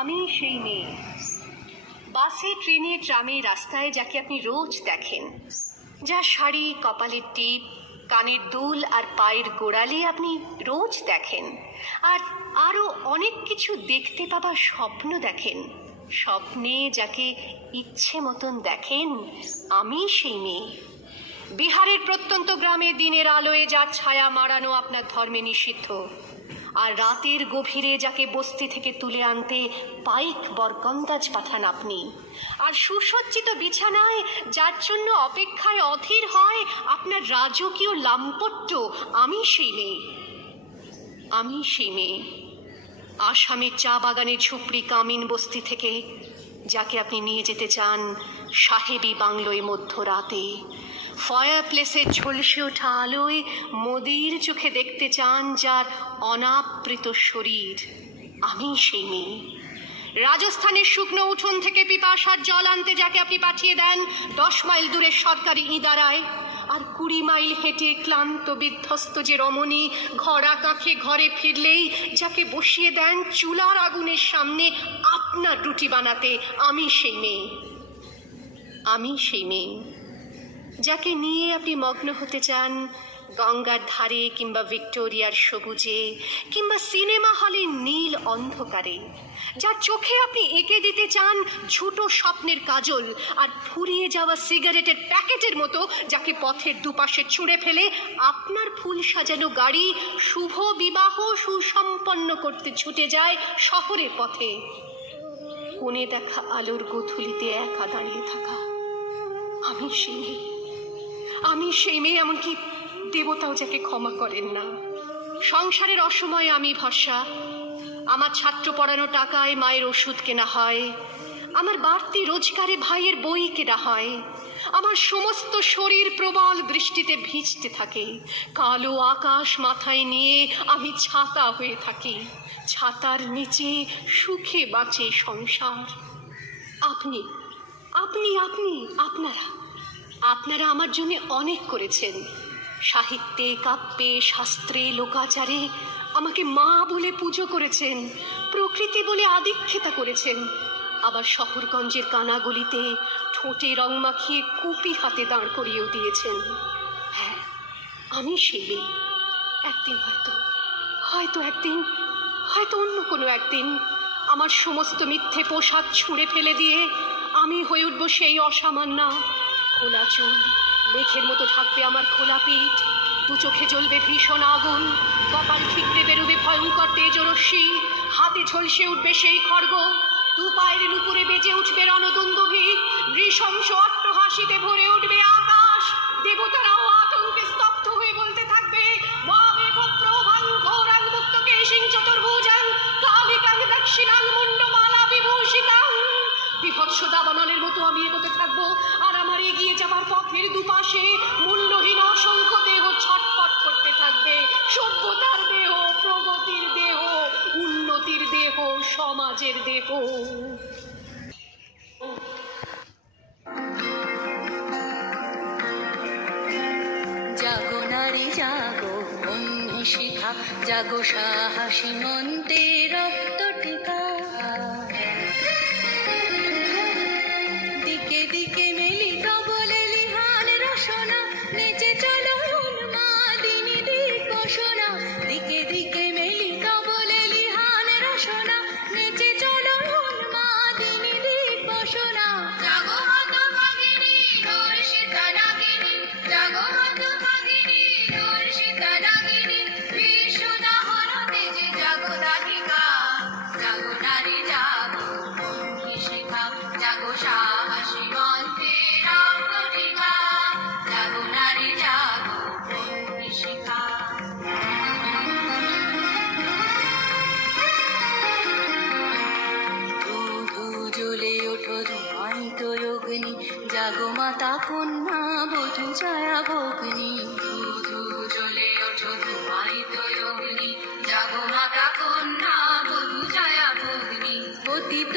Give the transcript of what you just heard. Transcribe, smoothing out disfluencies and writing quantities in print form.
আমি সেই মেয়ে। বাসে, ট্রেনে, ট্রামে, রাস্তায় যাকে আপনি রোজ দেখেন, যার শাড়ি, কপালের টিপ, কানের দুল আর পায়ের গোড়ালি আপনি রোজ দেখেন, আর আরও অনেক কিছু দেখতে পাবার স্বপ্ন দেখেন, স্বপ্নে যাকে ইচ্ছে মতন দেখেন, আমি সেই মেয়ে। বিহারের প্রত্যন্ত গ্রামে দিনের আলোয় যার ছায়া মাড়ানো আপনার ধর্মে নিষিদ্ধ, আর রাতের গভীরে যাকে বস্তি থেকে তুলে আনতে পাইক বরকন্দাজ পাঠান আপনি, আর সুসজ্জিত বিছানায় যার জন্য অপেক্ষায় অধীর হয় আপনার রাজকীয় লাম্পট্য, আমি সেই মেয়ে। আমি সেই মেয়ে। আসামের চা বাগানের ঝুপড়ি কামিন বস্তি থেকে যাকে আপনি নিয়ে যেতে চান সাহেবী বাংলোয় মধ্যরাতে, ফায়ার প্লেসের ঝলসে ওঠা আলোয় মোদির চোখে দেখতে চান যার অনাবৃত শরীর, আমি সেই মেয়ে। রাজস্থানের শুকনো উঠোন থেকে পিপাসার জল আনতে যাকে আপনি পাঠিয়ে দেন 10 মাইল দূরের সরকারি ইদারায়, আর 20 মাইল হেঁটে ক্লান্ত বিধ্বস্ত যে রমণী ঘরা কাঁখে ঘরে ফিরলেই যাকে বসিয়ে দেন চুলার আগুনের সামনে আপনার রুটি বানাতে, আমি সেই মেয়ে। আমি সেই মেয়ে যাকে নিয়ে আপনি মগ্ন হতে চান গঙ্গার ধারে, কিংবা ভিক্টোরিয়ার সবুজে, কিংবা সিনেমা হলের নীল অন্ধকারে, যার চোখে আপনি এঁকে দিতে চান ছোটো স্বপ্নের কাজল, আর ফুরিয়ে যাওয়া সিগারেটের প্যাকেটের মতো যাকে পথের দুপাশে ছুঁড়ে ফেলে আপনার ফুল সাজানো গাড়ি শুভ বিবাহ সুসম্পন্ন করতে ছুটে যায় শহরের পথে। কোণে দেখা আলোর গোথুলিতে একা দাঁড়িয়ে থাকা, আমি সেই মেয়ে। আমি সেই মেয়ে, এমনকি দেবতাও যাকে ক্ষমা করেন না। সংসারের অসময়ে আমি ভরসা, আমার ছাত্র পড়ানো টাকায় মায়ের ওষুধ কেনা হয়, আমার বাড়তি রোজগারে ভাইয়ের বই কেনা হয়, আমার সমস্ত শরীর প্রবল বৃষ্টিতে ভিজতে থাকে, কালো আকাশ মাথায় নিয়ে আমি ছাতা হয়ে থাকি, ছাতার নিচে সুখে বাঁচে সংসার। আপনি আপনি আপনি আপনারা আপনারা আমার জন্য অনেক করেছেন। সাহিত্যে, কাব্যে, শাস্ত্রে, লোকাচারে আমাকে মা বলে পুজো করেছেন, প্রকৃতি বলে আদিক্ষেতা করেছেন, আবার শহরগঞ্জের কানাগলিতে ঠোঁটে রং মাখিয়ে কুপি হাতে দাঁড় করিয়েও দিয়েছেন। হ্যাঁ, আমি সেই মেয়ে। একদিন হয়তো অন্য কোনো একদিন আমার সমস্ত মিথ্যে পোশাক ছুঁড়ে ফেলে দিয়ে আমি হয়ে উঠব সেই অসামান্যা। খোলা চুল, মেঘের মতো ঢাকবে আমার খোলা পিঠ, দু চোখে জ্বলবে ভীষণ আগুন, কপাল ঠিকরে বেরোবে ভয়ঙ্কর তেজরশ্মি, হাতে ঝলসে উঠবে সেই খড়গ, দু পায়ের নুপুরে বেজে উঠবে রণদুন্দুভি, নৃশংস অট্টহাসিতে ভরে উঠবে আকাশ, দেবতারাও আতঙ্কে স্তব্ধ হয়ে বলতে থাকবে মহামেঘ প্রভাং ঘোরাং মুক্তকেশিং চতুর্ভুজাং কালিকাং দক্ষিণাং মুন্ডমালা বিভূষিতাং। বিভৎস দাবানলের মতো আমি এগোতে থাকবো, আর আমার এগিয়ে যাবার পথের দুপাশে মুন্ডহীন অসংখ্য দেহ ছটফট করতে থাকবে। সভ্যতার দেহ, প্রগতির দেহ, উন্নতির দেহ, সমাজের দেহ। জাগো নারী জাগো, অগ্নি শিখা জাগো, সাহসী মন্তে রক্ত টিকা, দিকে দিকে মেলিকা বলে লিহান রসনা, নেচে চলো উন্মাদিনী দিকশনা, দিকে দিকে মেলিকা বলে লিহান রসনা, নেচে চলো উন্মাদিনী দিকশনা। জাগো হত ভাগিনী দর্শিতা নাগিনী, জাগো হত ভাগিনী দর্শিতা নাগিনী, বিশুদা হর তেজে জাগো রাধিকা, জাগো নারী জাগো, অগ্নি শিখা জাগো, সাহসী মন্ত্রে রক্ত টিকা, জাগো নারী জাগো, অগ্নি শিখা। ধূ ধূ জ্বলে ওঠো ধুমায়িত অগ্নি, জাগো মাতা কন্যা বধূ ছায়া ভগ্নি, ধূ ধূ জ্বলে ওঠো ধুমায়িত অগ্নি, জাগো মাতা কন্যা বধূ ছায়া ভগ্নি, পতিত